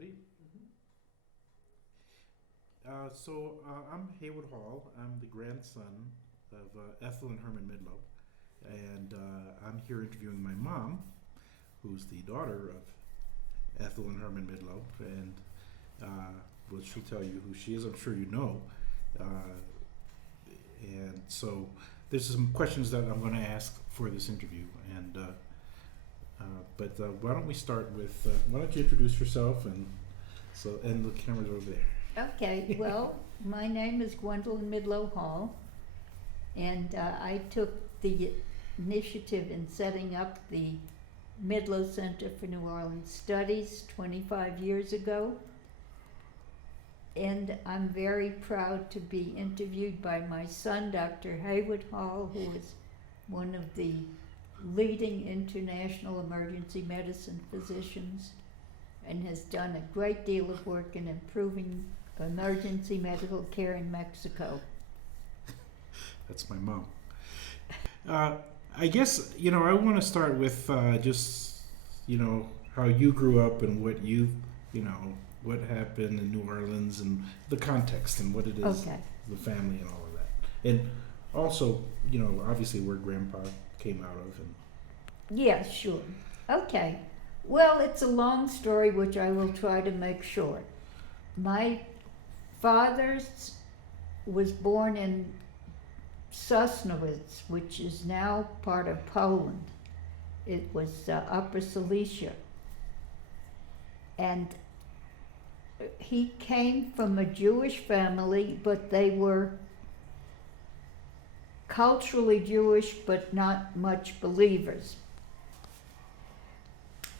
Ready? I'm Haywood Hall. I'm the grandson of Ethel and Herman Midlo, and I'm here interviewing my mom, who's the daughter of Ethel and Herman Midlo, and well, she'll tell you who she is. I'm sure you know. And so there's some questions that I'm going to ask for this interview, and but why don't we start with why don't you introduce yourself and the camera's over there. Okay, well, my name is Gwendolyn Midlo Hall, and I took the initiative in setting up the Midlo Center for New Orleans Studies 25 years ago. And I'm very proud to be interviewed by my son, Dr. Haywood Hall, who is one of the leading international emergency medicine physicians and has done a great deal of work in improving emergency medical care in Mexico. That's my mom. I guess, I want to start with just, how you grew up and what what happened in New Orleans and the context and what it is, Okay. the family and all of that. And also, obviously where Grandpa came out of. And Yeah, sure. Okay. Well, it's a long story, which I will try to make short. My father was born in Sosnowiec, which is now part of Poland. It was Upper Silesia. And he came from a Jewish family, but they were culturally Jewish, but not much believers.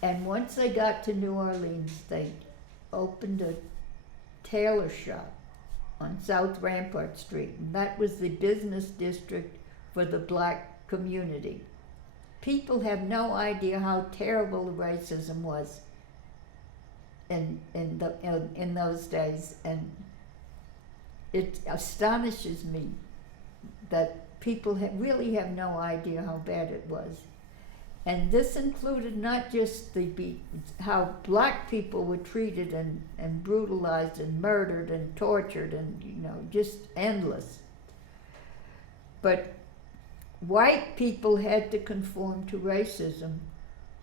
And once they got to New Orleans, they opened a tailor shop on South Rampart Street, and that was the business district for the black community. People have no idea how terrible the racism was in those days, and it astonishes me that people really have no idea how bad it was. And this included not just how black people were treated and brutalized and murdered and tortured and just endless, but white people had to conform to racism,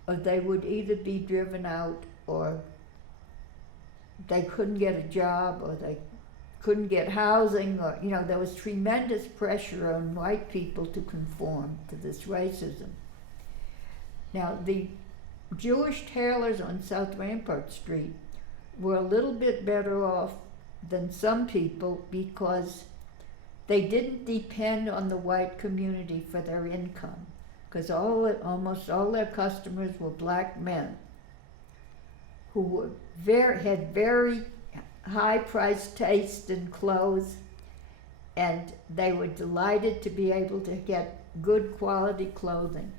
or they would either be driven out, or they couldn't get a job, or they couldn't get housing, or there was tremendous pressure on white people to conform to this racism. Now, the Jewish tailors on South Rampart Street were a little bit better off than some people because they didn't depend on the white community for their income, because almost all their customers were black men who had very high-priced taste in clothes, and they were delighted to be able to get good quality clothing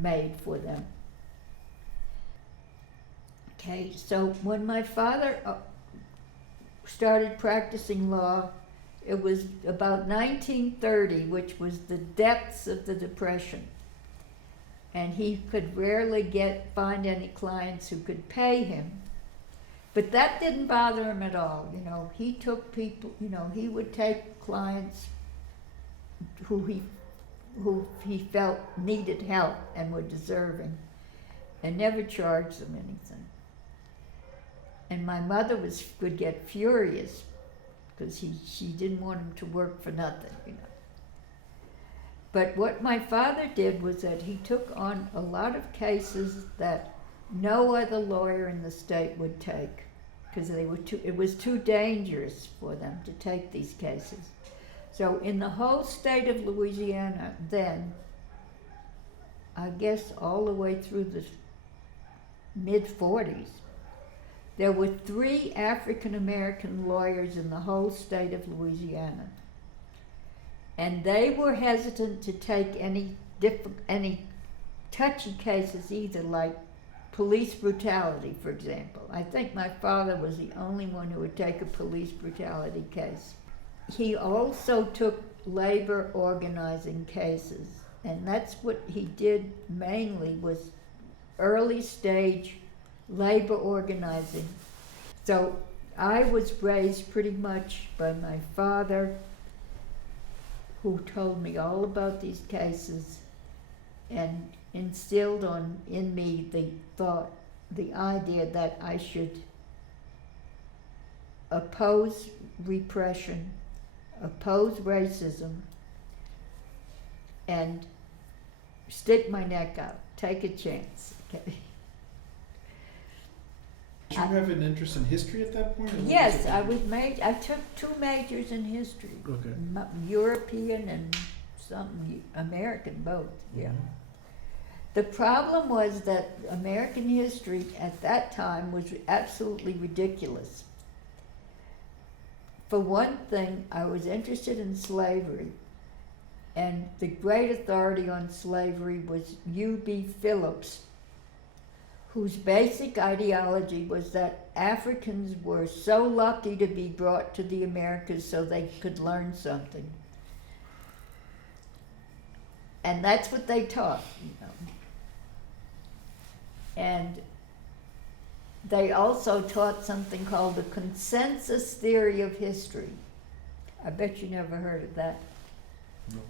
made for them. Okay, so when my father started practicing law, it was about 1930, which was the depths of the Depression. And he could rarely find any clients who could pay him. But that didn't bother him at all. He took people, he would take clients who he felt needed help and were deserving, and never charged them anything. And my mother would get furious because she didn't want him to work for nothing, But what my father did was that he took on a lot of cases that no other lawyer in the state would take, because it was too dangerous for them to take these cases. So in the whole state of Louisiana then, I guess all the way through the mid-40s, there were 3 African-American lawyers in the whole state of Louisiana. And they were hesitant to take any touchy cases either, like police brutality, for example. I think my father was the only one who would take a police brutality case. He also took labor organizing cases, and that's what he did mainly, was early stage labor organizing. So I was raised pretty much by my father, who told me all about these cases and instilled in me the idea that I should oppose repression, oppose racism, and stick my neck out, take a chance. Okay? Did you have an interest in history at that point? Or what was Yes, it? I took 2 majors in history, Okay. European and something American, both. Yeah. Mhm. The problem was that American history at that time was absolutely ridiculous. For one thing, I was interested in slavery, and the great authority on slavery was U.B. Phillips, whose basic ideology was that Africans were so lucky to be brought to the Americas so they could learn something. And that's what they taught, you know. And they also taught something called the consensus theory of history. I bet you never heard of that. No.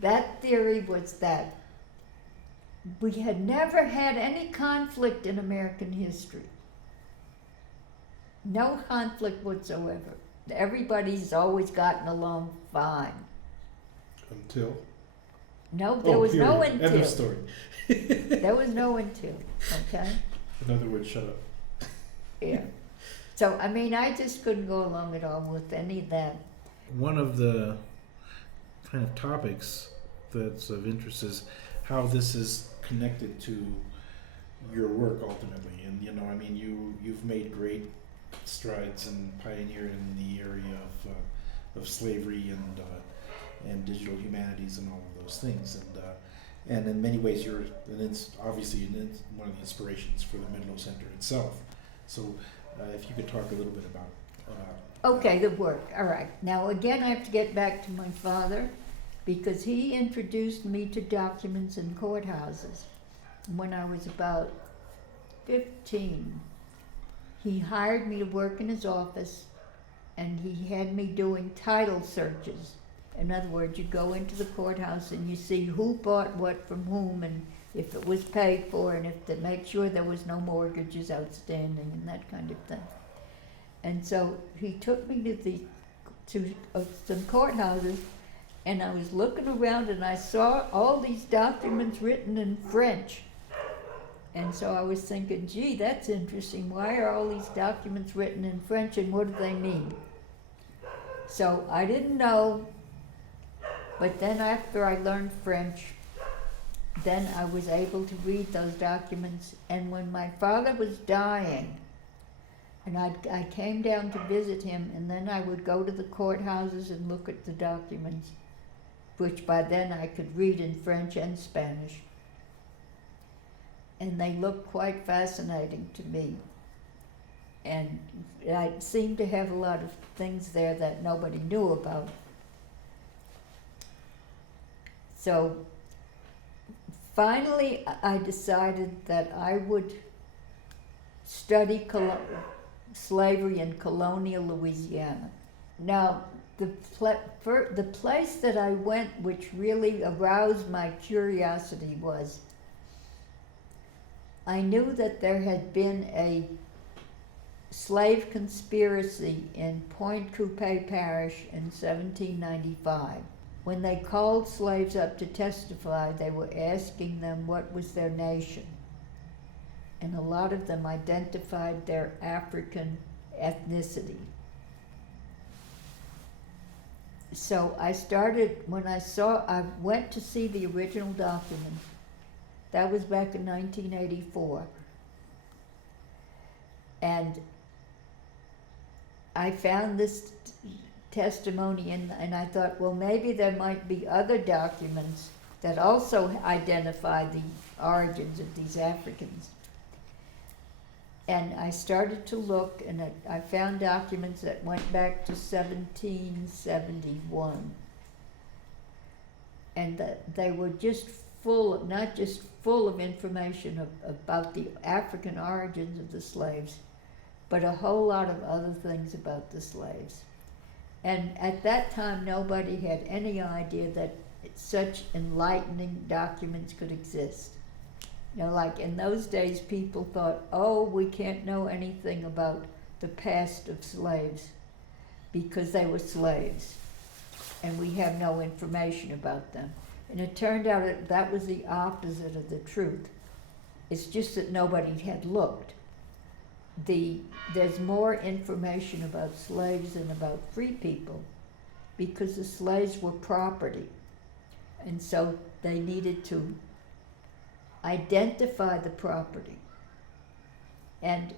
That theory was that we had never had any conflict in American history. No conflict whatsoever. Everybody's always gotten along fine. Until? No, there was no period. until. End of story. There was no until, okay? In other words, shut up. Yeah. So, I mean, I just couldn't go along at all with any of that. One of the kind of topics that's of interest is how this is connected to your work ultimately. And you know, I mean, you've made great strides and pioneered in the area of slavery and digital humanities and all of those things. And in many ways, you're obviously one of the inspirations for the Midlo Center itself. So, if you could talk a little bit about. Okay, the work. All right. Now, again, I have to get back to my father, because he introduced me to documents in courthouses when I was about 15. He hired me to work in his office, and he had me doing title searches. In other words, you go into the courthouse and you see who bought what from whom, and if it was paid for, and if to make sure there was no mortgages outstanding and that kind of thing. And so he took me to some courthouses, and I was looking around and I saw all these documents written in French. And so I was thinking, gee, that's interesting. Why are all these documents written in French, and what do they mean? So I didn't know, but then after I learned French, then I was able to read those documents. And when my father was dying, and I came down to visit him, and then I would go to the courthouses and look at the documents, which by then I could read in French and Spanish. And they looked quite fascinating to me. And I seemed to have a lot of things there that nobody knew about. So finally I decided that I would study slavery in colonial Louisiana. Now, the place that I went, which really aroused my curiosity, was I knew that there had been a slave conspiracy in Point Coupé Parish in 1795. When they called slaves up to testify, they were asking them what was their nation. And a lot of them identified their African ethnicity. So I went to see the original document. That was back in 1984. And I found this testimony, and I thought, well, maybe there might be other documents that also identify the origins of these Africans. And I started to look, and I found documents that went back to 1771. And they were just not just full of information about the African origins of the slaves, but a whole lot of other things about the slaves. And at that time, nobody had any idea that such enlightening documents could exist. You know, like in those days, people thought, oh, we can't know anything about the past of slaves because they were slaves, and we have no information about them. And it turned out that was the opposite of the truth. It's just that nobody had looked. There's more information about slaves than about free people because the slaves were property. And so they needed to identify the property. And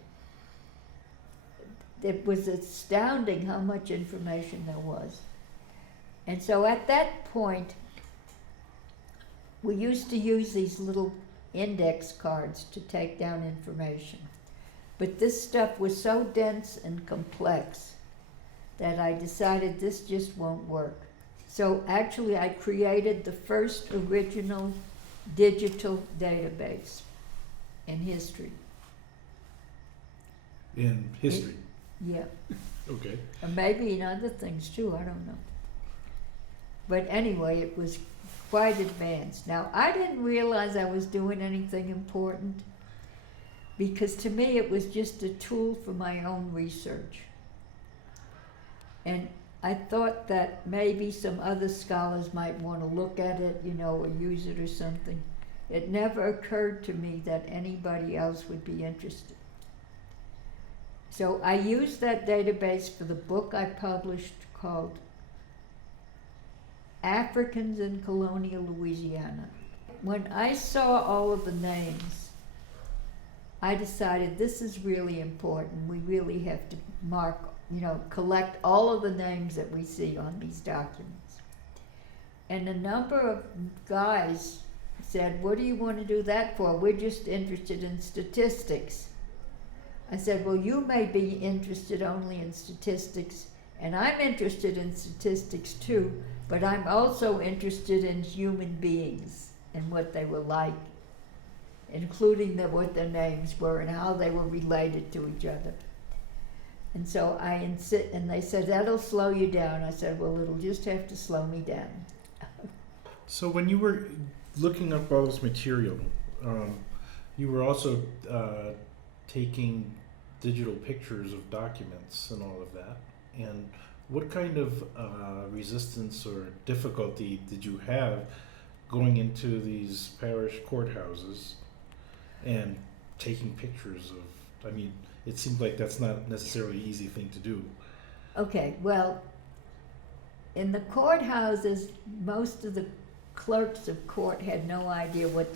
it was astounding how much information there was. And so at that point, we used to use these little index cards to take down information. But this stuff was so dense and complex that I decided this just won't work. So actually I created the first original digital database in history. In history? Yeah. Okay. And maybe in other things too, I don't know. But anyway, it was quite advanced. Now, I didn't realize I was doing anything important because to me it was just a tool for my own research. And I thought that maybe some other scholars might want to look at it, you know, or use it or something. It never occurred to me that anybody else would be interested. So I used that database for the book I published called Africans in Colonial Louisiana. When I saw all of the names, I decided this is really important. We really have to mark, you know, collect all of the names that we see on these documents. And a number of guys said, what do you want to do that for? We're just interested in statistics. I said, well, you may be interested only in statistics, and I'm interested in statistics too, but I'm also interested in human beings and what they were like, including what their names were and how they were related to each other. And so and they said, that'll slow you down. I said, well, it'll just have to slow me down. So when you were looking up all this material, you were also taking digital pictures of documents and all of that. And what kind of resistance or difficulty did you have going into these parish courthouses and taking pictures of, I mean, it seems like that's not necessarily an easy thing to do. Okay, well, in the courthouses, most of the clerks of court had no idea what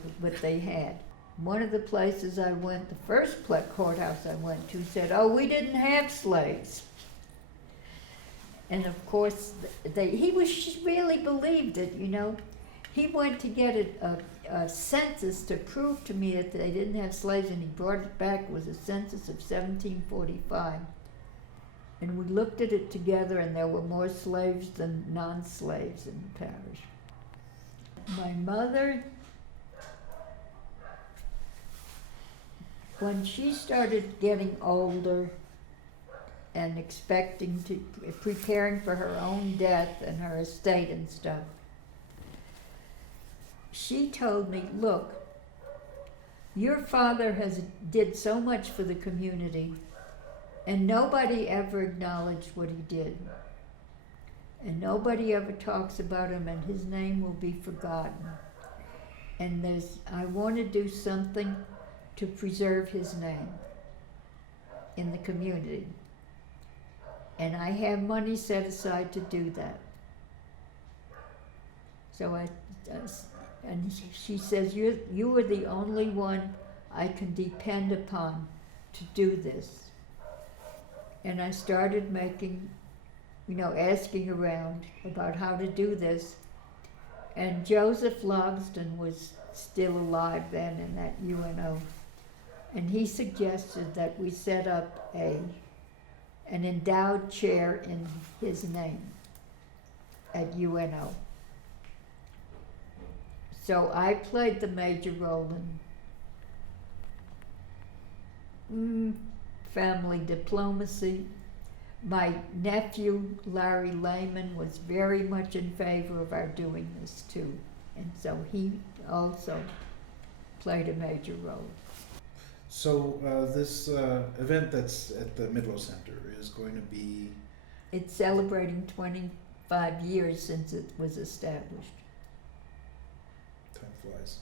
they had. One of the places I went, the first courthouse I went to, said, oh, we didn't have slaves. And of course, he really believed it, you know. He went to get a census to prove to me that they didn't have slaves, and he brought it back. It was a census of 1745. And we looked at it together, and there were more slaves than non-slaves in the parish. My mother, when she started getting older and preparing for her own death and her estate and stuff, she told me, look, your father did so much for the community, and nobody ever acknowledged what he did. And nobody ever talks about him, and his name will be forgotten. And I want to do something to preserve his name in the community. And I have money set aside to do that. So and she says, you are the only one I can depend upon to do this. And I started asking around about how to do this. And Joseph Logsdon was still alive then in that UNO. And he suggested that we set up an endowed chair in his name at UNO. So I played the major role in family diplomacy. My nephew, Larry Lehman, was very much in favor of our doing this too. And so he also played a major role. So this event that's at the Midlo Center is going to be, It's celebrating 25 years since it was established. time flies.